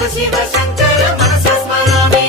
శివ శివ శంకర మనసా స్మరామి.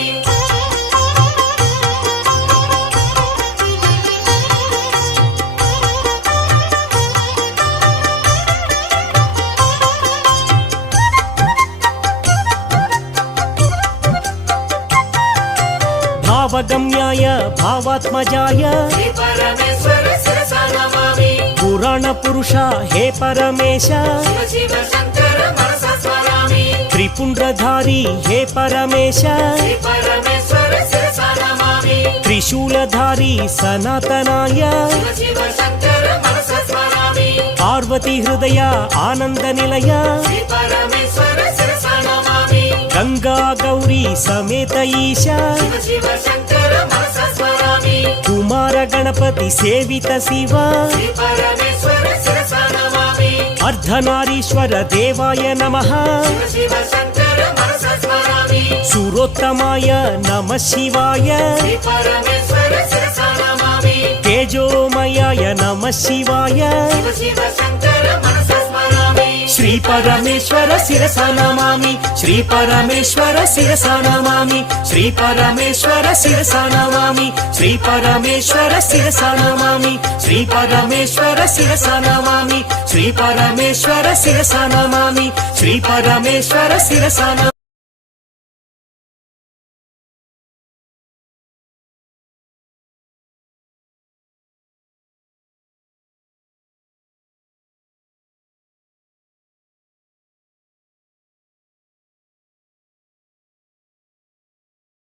భావగమ్యాయ భావాత్మజాయ శ్రీ పరమేశ్వర శిరసా నమామి. పురాణ పురుష హే పరమేశ శివ శివ శంకర మనసా స్మరామి. త్రిపుండ్రధారి హే పరమేశ శ్రీ పరమేశ్వర శిరసా నమామి. త్రిశూలధారి సనాతనాయ శివ శివ శంకర మనసా స్మరామి. పార్వతీ హృదయ ఆనంద నిలయ శ్రీ పరమేశ్వర శిరసా నమామి. గంగా గౌరీ సమేత ఈశ శివ శివ శంకర మనసా స్మరామి. కుమార గణపతి సేవిత శివ శ్రీ పరమేశ్వర శిరసా నమామి. అర్ధనారీశ్వర దేవాయ నమః శివ శివ శంకర మనసా స్మరామి. సురోత్తమాయ నమః శివాయ శ్రీ పరమేశ్వర శిరసా నమామి. తేజోమయాయ నమః శివాయ శివ శివ శంకర మనసా స్మరామి. శ్రీ పరమేశ్వర శిరసా నమామి శ్రీ పరమేశ్వర శిరసా నమామి శ్రీ పరమేశ్వర శిరసా నమామి శ్రీ పరమేశ్వర శిరసా నమామి శ్రీ పరమేశ్వర శిరసా నమామి శ్రీ పరమేశ్వర శిరసా నమామి శ్రీ పరమేశ్వర శిరసా